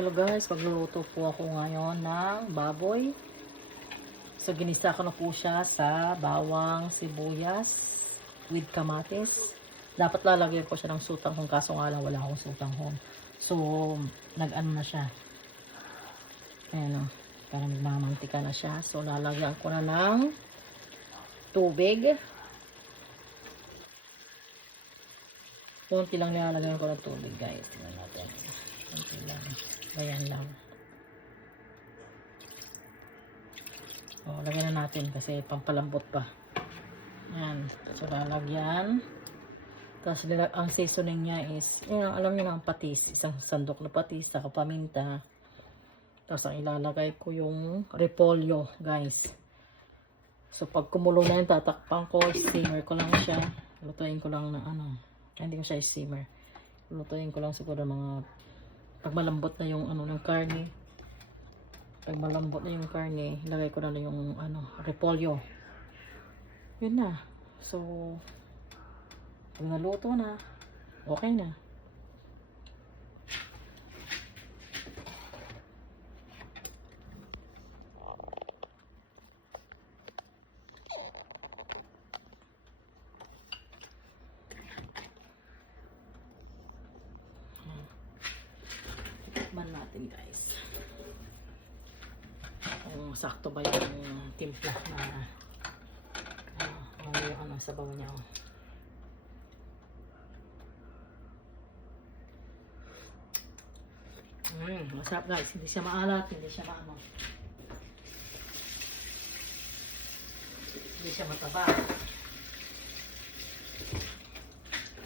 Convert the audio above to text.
Hello guys, magluluto po ako ngayon ng baboy. So ginisa ko na po siya sa bawang, sibuyas with kamatis. Dapat lalagyan ko siya ng sutanghon, kaso nga lang wala akong sutanghon. So nag-ano na siya. Ayan o, parang nagmamantika na siya. So lalagyan ko na ng tubig. Kunti lang nilalagyan ko ng tubig guys. Tingnan natin. Kunti lang. Ayan lang. O, lagyan na natin kasi pampalambot pa. Ayan. So, lalagyan. Tapos, ang seasoning niya is, yun, alam niyo na ang patis. Isang sandok na patis, saka paminta. Tapos, ang ilalagay ko yung repolyo, guys. So, pag kumulo na yun, tatakpan ko. Simmer ko lang siya. Lutuin ko lang na hindi ko siya simmer. Lutuin ko lang siguro mga pag malambot na yung ng karne. Pag malambot na yung karne, ilagay ko na yung repolyo. Yun na. So pag naluto na, okay na. Tikman natin guys kung sakto ba yung timpla na yung sabaw niya. Masarap guys, hindi siya maalat, hindi siya hindi siya mataba.